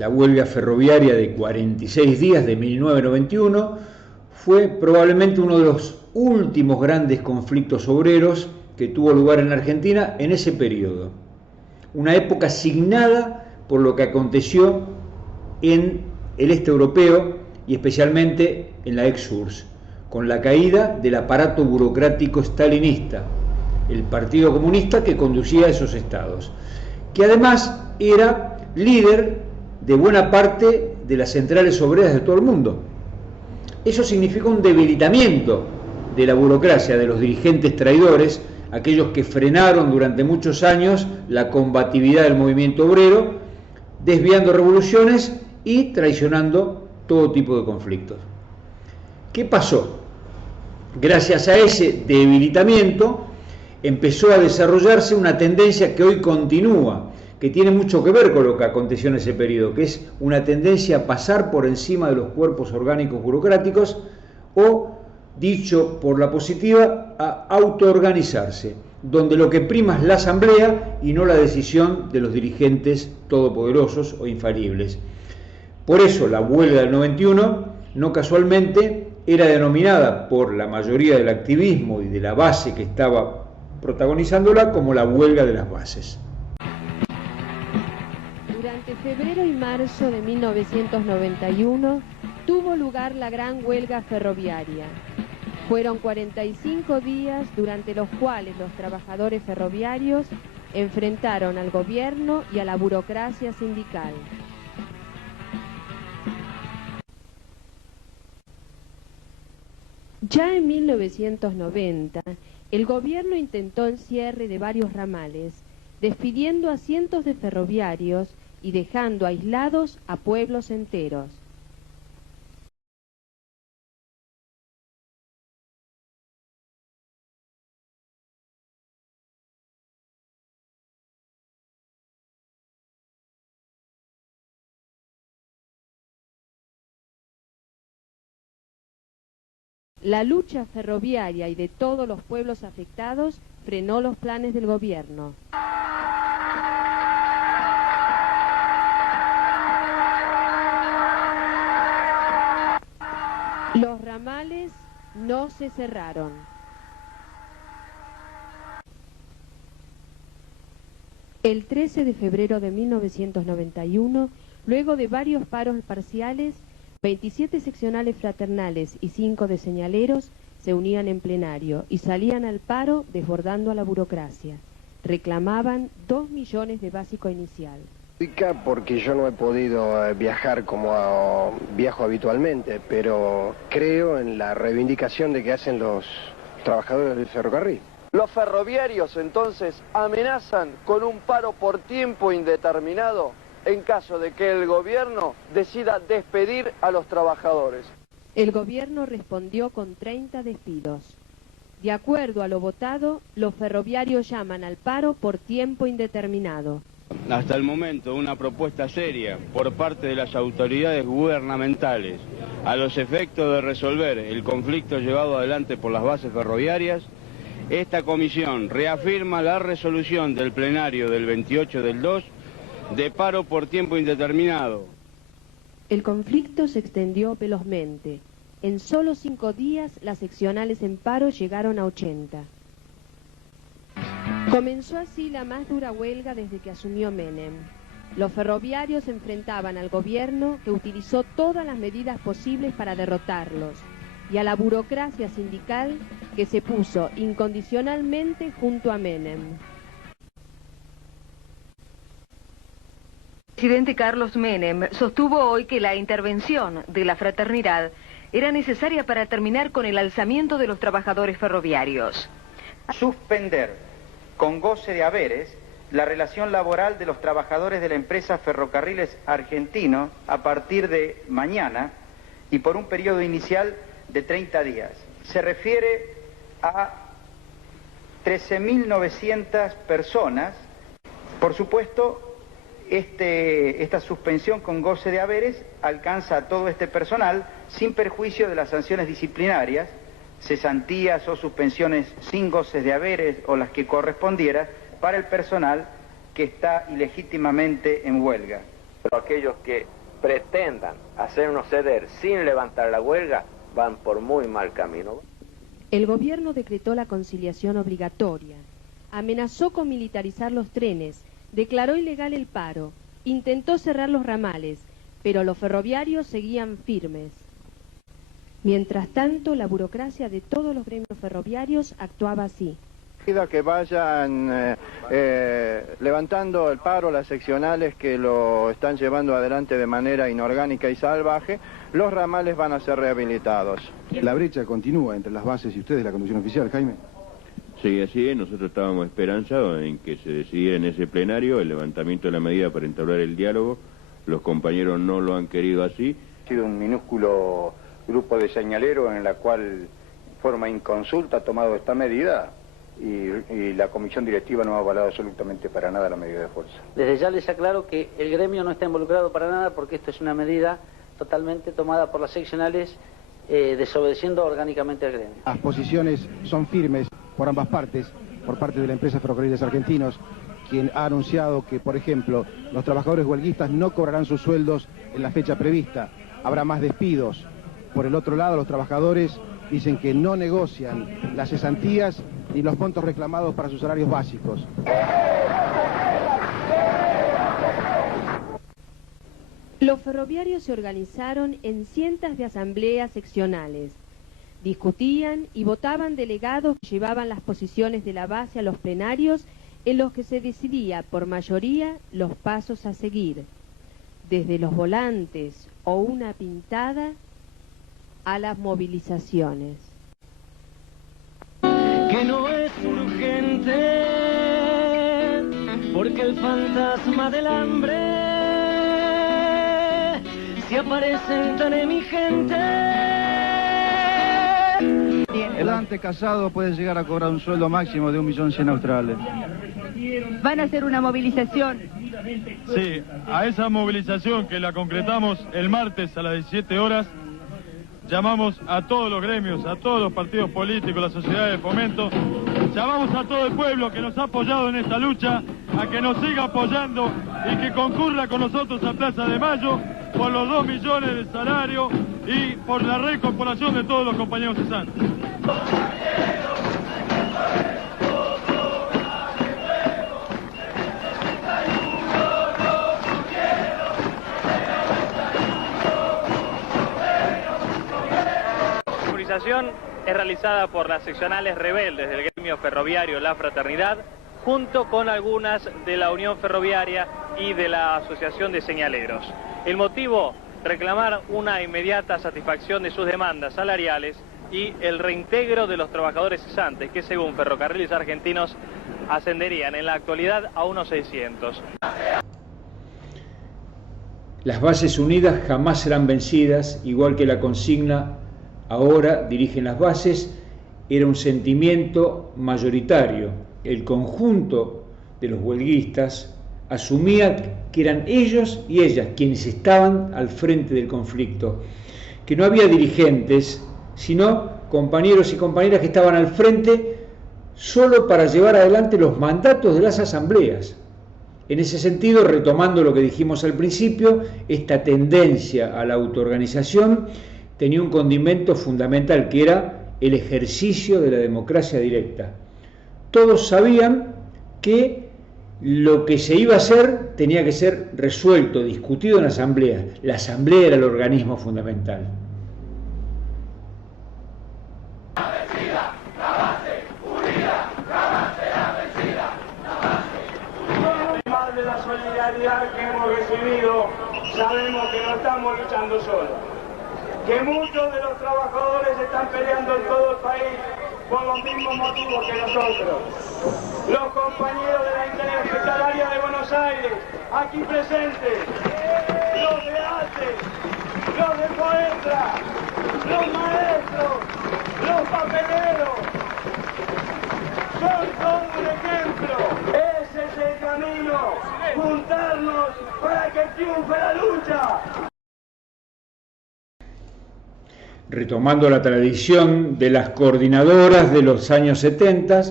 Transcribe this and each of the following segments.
la huelga ferroviaria de 46 días de 1991 fue probablemente uno de los últimos grandes conflictos obreros que tuvo lugar en Argentina en ese periodo. Una época signada por lo que aconteció en el este europeo y especialmente en la ex-URSS, con la caída del aparato burocrático stalinista, el Partido Comunista que conducía a esos estados, que además era líder de buena parte de las centrales obreras de todo el mundo. Eso significó un debilitamiento de la burocracia, de los dirigentes traidores, aquellos que frenaron durante muchos años la combatividad del movimiento obrero, desviando revoluciones y traicionando todo tipo de conflictos. ¿Qué pasó? Gracias a ese debilitamiento empezó a desarrollarse una tendencia que hoy continúa, que tiene mucho que ver con lo que aconteció en ese periodo, que es una tendencia a pasar por encima de los cuerpos orgánicos burocráticos o, dicho por la positiva, a autoorganizarse, donde lo que prima es la asamblea y no la decisión de los dirigentes todopoderosos o infalibles. Por eso la huelga del 91, no casualmente, era denominada por la mayoría del activismo y de la base que estaba protagonizándola como la huelga de las bases. Durante febrero y marzo de 1991 tuvo lugar la gran huelga ferroviaria. Fueron 45 días durante los cuales los trabajadores ferroviarios enfrentaron al gobierno y a la burocracia sindical. Ya en 1990, el gobierno intentó el cierre de varios ramales, despidiendo a cientos de ferroviarios y dejando aislados a pueblos enteros. La lucha ferroviaria y de todos los pueblos afectados frenó los planes del gobierno. Los ramales no se cerraron. El 13 de febrero de 1991, luego de varios paros parciales, 27 seccionales fraternales y 5 de señaleros se unían en plenario y salían al paro desbordando a la burocracia. Reclamaban 2 millones de básico inicial. Porque yo no he podido viajar como viajo habitualmente, pero creo en la reivindicación de que hacen los trabajadores del ferrocarril. Los ferroviarios entonces amenazan con un paro por tiempo indeterminado en caso de que el gobierno decida despedir a los trabajadores. El gobierno respondió con 30 despidos. De acuerdo a lo votado, los ferroviarios llaman al paro por tiempo indeterminado. Hasta el momento, una propuesta seria por parte de las autoridades gubernamentales a los efectos de resolver el conflicto llevado adelante por las bases ferroviarias. Esta comisión reafirma la resolución del plenario del 28 del 2 de paro por tiempo indeterminado. El conflicto se extendió velozmente. En solo 5 días, las seccionales en paro llegaron a 80. Comenzó así la más dura huelga desde que asumió Menem. Los ferroviarios enfrentaban al gobierno que utilizó todas las medidas posibles para derrotarlos y a la burocracia sindical que se puso incondicionalmente junto a Menem. El presidente Carlos Menem sostuvo hoy que la intervención de la fraternidad era necesaria para terminar con el alzamiento de los trabajadores ferroviarios. Suspender con goce de haberes la relación laboral de los trabajadores de la empresa Ferrocarriles Argentinos a partir de mañana y por un periodo inicial de 30 días. Se refiere a 13.900 personas. Por supuesto, esta suspensión con goce de haberes alcanza a todo este personal sin perjuicio de las sanciones disciplinarias, cesantías o suspensiones sin goces de haberes o las que correspondiera para el personal que está ilegítimamente en huelga. Pero aquellos que pretendan hacernos ceder sin levantar la huelga van por muy mal camino. El gobierno decretó la conciliación obligatoria, amenazó con militarizar los trenes, declaró ilegal el paro, intentó cerrar los ramales, pero los ferroviarios seguían firmes. Mientras tanto, la burocracia de todos los gremios ferroviarios actuaba así. Que vayan levantando el paro las seccionales que lo están llevando adelante de manera inorgánica y salvaje, los ramales van a ser rehabilitados. La brecha continúa entre las bases y ustedes, la conducción oficial, Jaime. Sí, así es. Nosotros estábamos esperanzados en que se decidiera en ese plenario el levantamiento de la medida para entablar el diálogo. Los compañeros no lo han querido así. Ha sido un minúsculo grupo de señaleros en la cual, en forma inconsulta, ha tomado esta medida y la comisión directiva no ha avalado absolutamente para nada la medida de fuerza. Desde ya les aclaro que el gremio no está involucrado para nada porque esto es una medida totalmente tomada por las seccionales desobedeciendo orgánicamente al gremio. Las posiciones son firmes por ambas partes, por parte de la empresa Ferrocarriles Argentinos, quien ha anunciado que, por ejemplo, los trabajadores huelguistas no cobrarán sus sueldos en la fecha prevista, habrá más despidos. Por el otro lado, los trabajadores dicen que no negocian las cesantías ni los montos reclamados para sus salarios básicos. Los ferroviarios se organizaron en cientos de asambleas seccionales. Discutían y votaban delegados que llevaban las posiciones de la base a los plenarios en los que se decidía por mayoría los pasos a seguir, desde los volantes o una pintada a las movilizaciones. Que no es urgente, porque el fantasma del hambre se aparece tan emergente. El antecasado puede llegar a cobrar un sueldo máximo de 1.100.000 australes. ¿Van a hacer una movilización? Sí, a esa movilización que la concretamos el martes a las 17 horas, llamamos a todos los gremios, a todos los partidos políticos, la sociedad de fomento, llamamos a todo el pueblo que nos ha apoyado en esta lucha, a que nos siga apoyando y que concurra con nosotros a Plaza de Mayo por los 2 millones de salario y por la reincorporación de todos los compañeros cesantes. La movilización es realizada por las seccionales rebeldes del gremio ferroviario La Fraternidad, junto con algunas de la Unión Ferroviaria y de la Asociación de Señaleros. El motivo, reclamar una inmediata satisfacción de sus demandas salariales y el reintegro de los trabajadores cesantes, que según Ferrocarriles Argentinos ascenderían en la actualidad a unos 600. Las bases unidas jamás serán vencidas, igual que la consigna ahora dirigen las bases, era un sentimiento mayoritario. El conjunto de los huelguistas asumía que eran ellos y ellas quienes estaban al frente del conflicto, que no había dirigentes, sino compañeros y compañeras que estaban al frente solo para llevar adelante los mandatos de las asambleas. En ese sentido, retomando lo que dijimos al principio, esta tendencia a la autoorganización tenía un condimento fundamental, que era el ejercicio de la democracia directa. Todos sabían que lo que se iba a hacer tenía que ser resuelto, discutido en la asamblea. La asamblea era el organismo fundamental. Además de la solidaridad que hemos recibido, sabemos que no estamos luchando solos, que muchos de los trabajadores están peleando en todo el país por los mismos motivos que nosotros. Los compañeros de la Interhospitalaria de Buenos Aires, aquí presentes, los de ATE, los de Poetra, los maestros, los papeleros, son todo un ejemplo. Ese es el camino, juntarnos para que triunfe la lucha. Retomando la tradición de las coordinadoras de los años 70,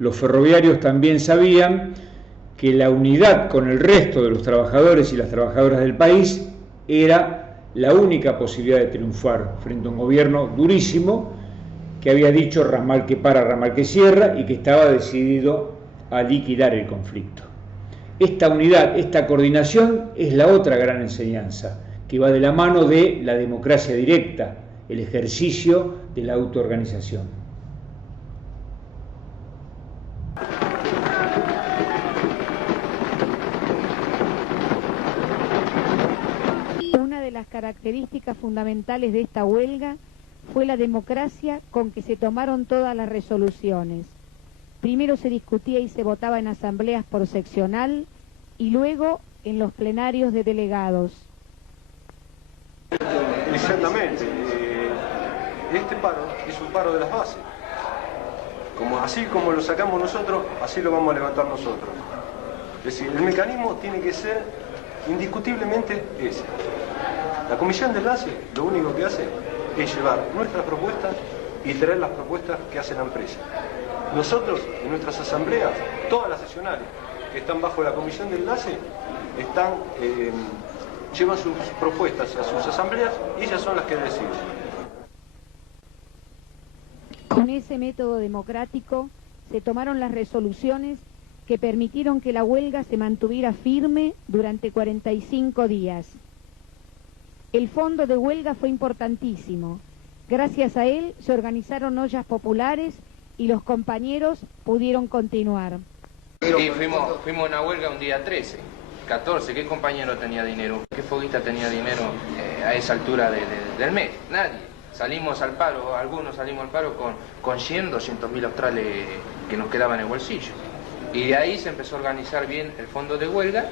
los ferroviarios también sabían que la unidad con el resto de los trabajadores y las trabajadoras del país era la única posibilidad de triunfar frente a un gobierno durísimo que había dicho ramal que para, ramal que cierra, y que estaba decidido a liquidar el conflicto. Esta unidad, esta coordinación es la otra gran enseñanza, que va de la mano de la democracia directa, el ejercicio de la autoorganización. Una de las características fundamentales de esta huelga fue la democracia con que se tomaron todas las resoluciones. Primero se discutía y se votaba en asambleas por seccional y luego en los plenarios de delegados. Exactamente. Este paro es un paro de las bases. Así como lo sacamos nosotros, así lo vamos a levantar nosotros. Es decir, el mecanismo tiene que ser indiscutiblemente ese. La comisión de enlace lo único que hace es llevar nuestras propuestas y traer las propuestas que hace la empresa. Nosotros, en nuestras asambleas, todas las seccionales que están bajo la comisión de enlace, llevan sus propuestas a sus asambleas y ellas son las que deciden. Con ese método democrático se tomaron las resoluciones que permitieron que la huelga se mantuviera firme durante 45 días. El fondo de huelga fue importantísimo. Gracias a él se organizaron ollas populares y los compañeros pudieron continuar. Sí, fuimos a una huelga un día 13, 14, ¿qué compañero tenía dinero? ¿Qué foguista tenía dinero a esa altura del mes? Nadie. Salimos al paro, algunos salimos al paro con 100, 200.000 australes que nos quedaban en el bolsillo. Y de ahí se empezó a organizar bien el fondo de huelga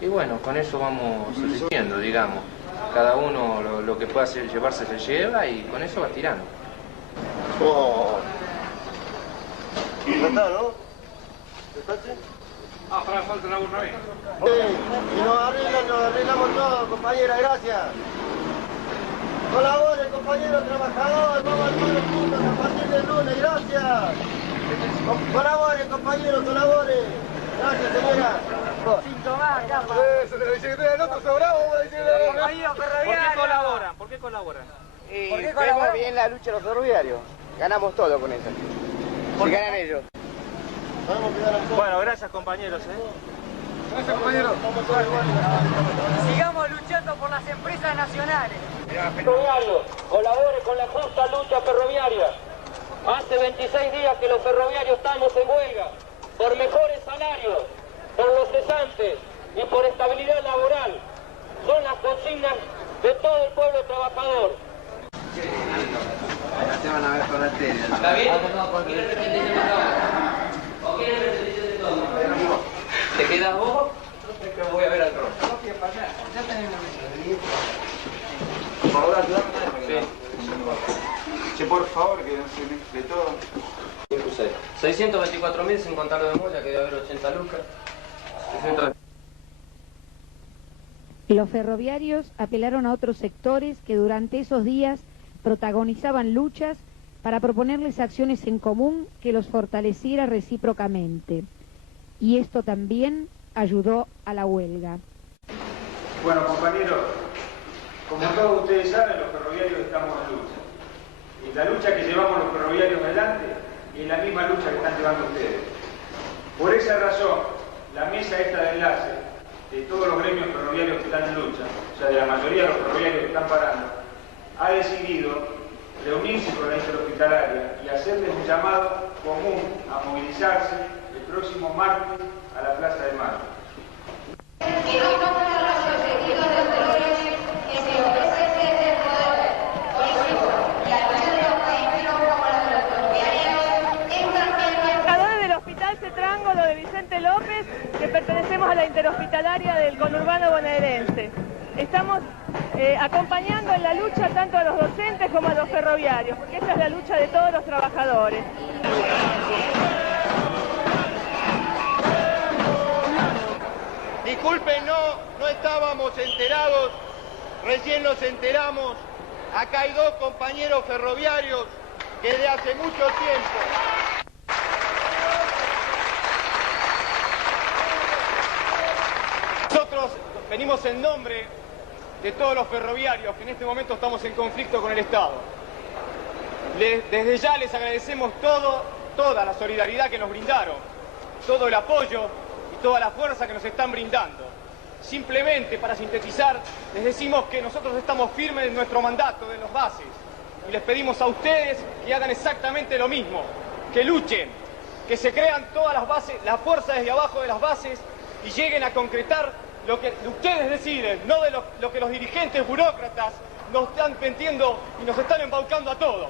y bueno, con eso vamos subsistiendo, digamos. Cada uno lo que pueda llevarse se lleva y con eso va tirando. Oh. ¿No está, no? ¿Despache? Falta una burra bien. Y nos arreglamos todo, compañera, gracias. Colabore, compañero trabajador, vamos al paro juntos a partir del lunes, gracias. Colabore, compañero, colabore. Gracias, señora. Sin tomar, capa. Eso te lo dice que te da el otro sobrado, vos decís. ¿Por qué colaboran? ¿Por qué colaboran? Vemos bien la lucha de los ferroviarios. Ganamos todo con eso. Si ganan ellos. Bueno, gracias compañeros. Gracias, compañero. Sigamos luchando por las empresas nacionales. Ferroviarios, colabore con la justa lucha ferroviaria. Hace 26 días que los ferroviarios estamos en huelga por mejores salarios, por los cesantes y por estabilidad laboral. Son las consignas de todo el pueblo trabajador. Se van a ver con la tele. ¿Está bien? ¿O quieres repetirse de todo? ¿Te quedas vos? Es que voy a ver al rol. Ya tenés una mesa. Por favor, ayúdame. Sí. Che, por favor, que no se mezcle todo. 624.000 sin contar lo de Moya, que debe haber 80 lucas. Los ferroviarios apelaron a otros sectores que durante esos días protagonizaban luchas para proponerles acciones en común que los fortaleciera recíprocamente. Y esto también ayudó a la huelga. Bueno, compañeros, como todos ustedes saben, los ferroviarios estamos en lucha. Y la lucha que llevamos los ferroviarios adelante es la misma lucha que están llevando ustedes. Por esa razón, la mesa esta de enlace de todos los gremios ferroviarios que están en lucha, o sea, de la mayoría de los ferroviarios que están parando, ha decidido reunirse con la interhospitalaria y hacerles un llamado común a movilizarse el próximo martes a la Plaza de Mayo. Del Hospital Cetrángolo de Vicente López, que pertenecemos a la interhospitalaria del conurbano bonaerense. Estamos acompañando en la lucha tanto a los docentes como a los ferroviarios, porque esta es la lucha de todos los trabajadores. Disculpen, no estábamos enterados, recién nos enteramos. Acá hay dos compañeros ferroviarios que desde hace mucho tiempo venimos en nombre de todos los ferroviarios que en este momento estamos en conflicto con el Estado. Desde ya les agradecemos toda la solidaridad que nos brindaron, todo el apoyo y toda la fuerza que nos están brindando. Simplemente, para sintetizar, les decimos que nosotros estamos firmes en nuestro mandato de los bases y les pedimos a ustedes que hagan exactamente lo mismo, que luchen, que se crean todas las bases, la fuerza desde abajo de las bases y lleguen a concretar lo que ustedes deciden, no de lo que los dirigentes burócratas nos están metiendo y nos están embaucando a todos.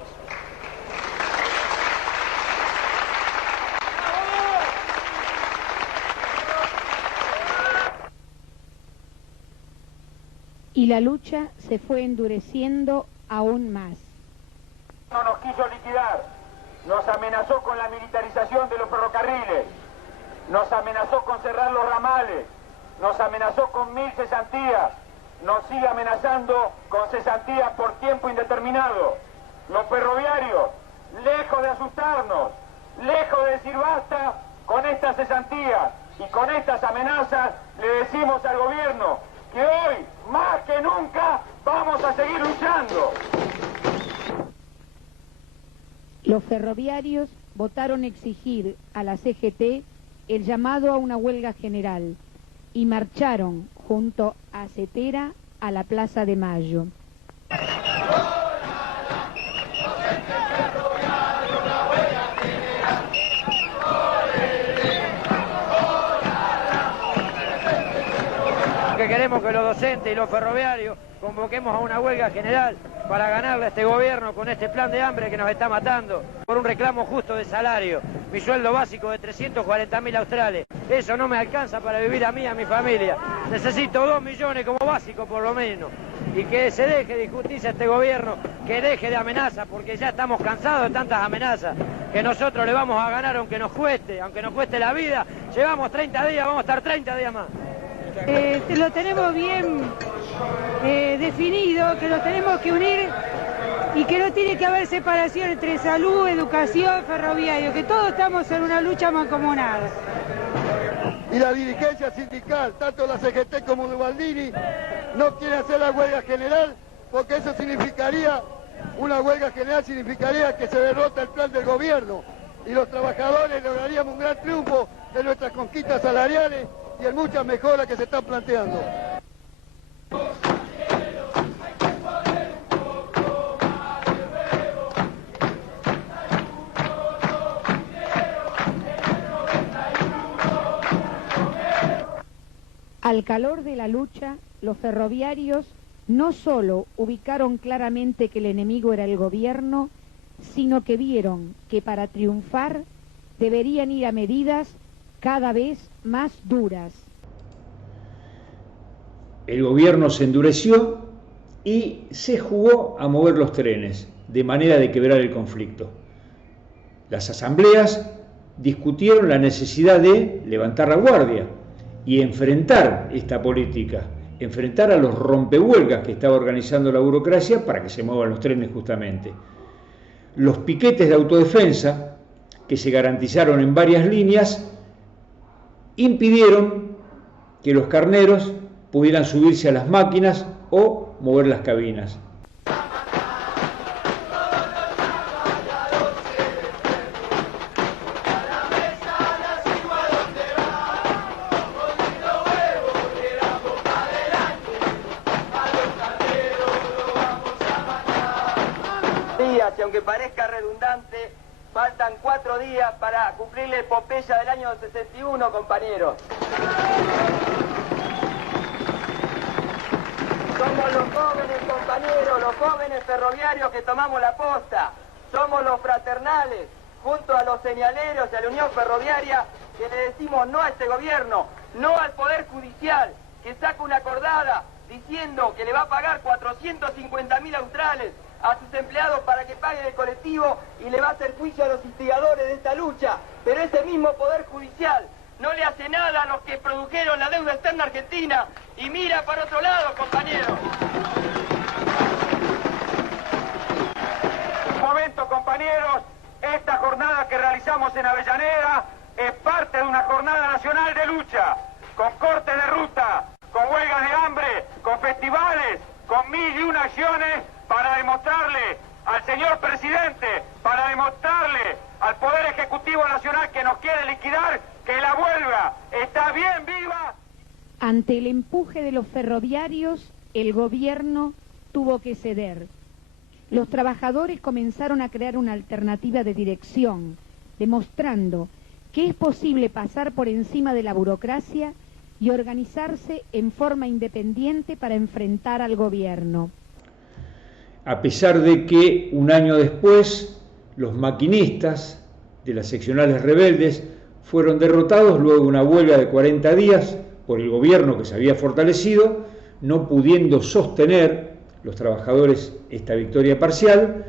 Y la lucha se fue endureciendo aún más. No nos quiso liquidar, nos amenazó con la militarización de los ferrocarriles, nos amenazó con cerrar los ramales, nos amenazó con 1000 cesantías, nos sigue amenazando con cesantías por tiempo indeterminado. Los ferroviarios, lejos de asustarnos, lejos de decir basta con estas cesantías y con estas amenazas, le decimos al gobierno que hoy, más que nunca, vamos a seguir luchando. Los ferroviarios votaron exigir a la CGT el llamado a una huelga general y marcharon junto a Cetera a la Plaza de Mayo. Que queremos que los docentes y los ferroviarios convoquemos a una huelga general para ganarle a este gobierno con este plan de hambre que nos está matando por un reclamo justo de salario. Mi sueldo básico de 340.000 australes. Eso no me alcanza para vivir a mí y a mi familia. Necesito 2 millones como básico por lo menos. Y que se deje de injusticia a este gobierno, que deje de amenazas, porque ya estamos cansados de tantas amenazas, que nosotros le vamos a ganar aunque nos cueste la vida. Llevamos 30 días, vamos a estar 30 días más. Lo tenemos bien definido, que lo tenemos que unir y que no tiene que haber separación entre salud, educación, ferroviario, que todos estamos en una lucha mancomunada. Y la dirigencia sindical, tanto la CGT como de Baldini, no quiere hacer la huelga general porque eso significaría, una huelga general significaría que se derrota el plan del gobierno y los trabajadores lograríamos un gran triunfo de nuestras conquistas salariales y en muchas mejoras que se están planteando. Al calor de la lucha, los ferroviarios no solo ubicaron claramente que el enemigo era el gobierno, sino que vieron que para triunfar deberían ir a medidas cada vez más duras. El gobierno se endureció y se jugó a mover los trenes, de manera de quebrar el conflicto. Las asambleas discutieron la necesidad de levantar la guardia y enfrentar esta política, enfrentar a los rompehuelgas que estaba organizando la burocracia para que se muevan los trenes justamente. Los piquetes de autodefensa, que se garantizaron en varias líneas, impidieron que los carneros pudieran subirse a las máquinas o mover las cabinas. Y aunque parezca redundante, faltan 4 días para cumplir la epopeya del año 61, compañeros. Somos los jóvenes, compañeros, los jóvenes ferroviarios que tomamos la posta. Somos los fraternales, junto a los señaleros y a la Unión Ferroviaria, que le decimos no a este gobierno, no al Poder Judicial, que saca una acordada diciendo que le va a pagar 450.000 australes a sus empleados para que paguen el colectivo y le va a hacer juicio a los instigadores de esta lucha. Pero ese mismo Poder Judicial no le hace nada a los que produjeron la deuda externa argentina y mira para otro lado, compañeros. Un momento, compañeros, esta jornada que realizamos en Avellaneda es parte de una jornada nacional de lucha, con corte de ruta, con huelgas de hambre, con festivales, con 1001 acciones para demostrarle al señor presidente, para demostrarle al Poder Ejecutivo Nacional que nos quiere liquidar, que la huelga está bien viva. Ante el empuje de los ferroviarios, el gobierno tuvo que ceder. Los trabajadores comenzaron a crear una alternativa de dirección, demostrando que es posible pasar por encima de la burocracia y organizarse en forma independiente para enfrentar al gobierno. A pesar de que un año después los maquinistas de las seccionales rebeldes fueron derrotados luego de una huelga de 40 días por el gobierno que se había fortalecido, no pudiendo sostener los trabajadores esta victoria parcial,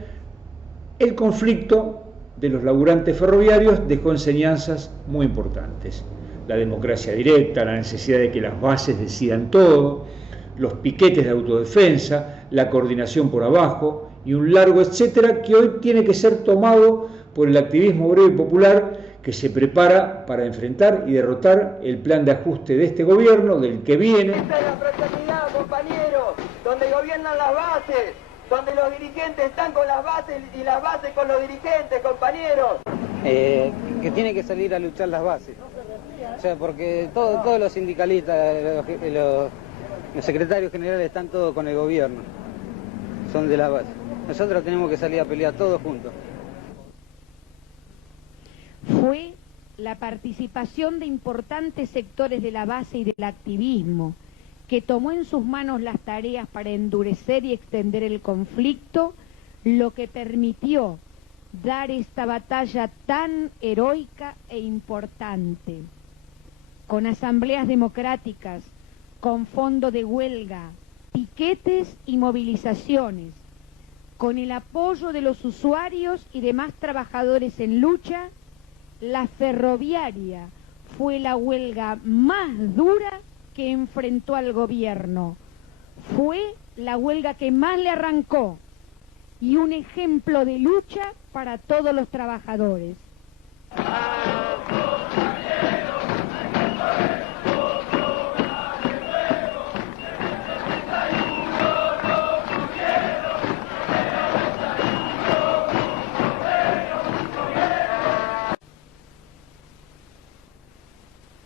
el conflicto de los laburantes ferroviarios dejó enseñanzas muy importantes. La democracia directa, la necesidad de que las bases decidan todo, los piquetes de autodefensa, la coordinación por abajo y un largo etcétera que hoy tiene que ser tomado por el activismo obrero y popular que se prepara para enfrentar y derrotar el plan de ajuste de este gobierno, del que viene. Esta es la fraternidad, compañeros, donde gobiernan las bases, donde los dirigentes están con las bases y las bases con los dirigentes, compañeros. Que tiene que salir a luchar las bases. O sea, porque todos los sindicalistas, los secretarios generales están todos con el gobierno. Son de la base. Nosotros tenemos que salir a pelear todos juntos. Fue la participación de importantes sectores de la base y del activismo que tomó en sus manos las tareas para endurecer y extender el conflicto, lo que permitió dar esta batalla tan heroica e importante. Con asambleas democráticas, con fondo de huelga, piquetes y movilizaciones, con el apoyo de los usuarios y demás trabajadores en lucha, la ferroviaria fue la huelga más dura que enfrentó al gobierno. Fue la huelga que más le arrancó y un ejemplo de lucha para todos los trabajadores.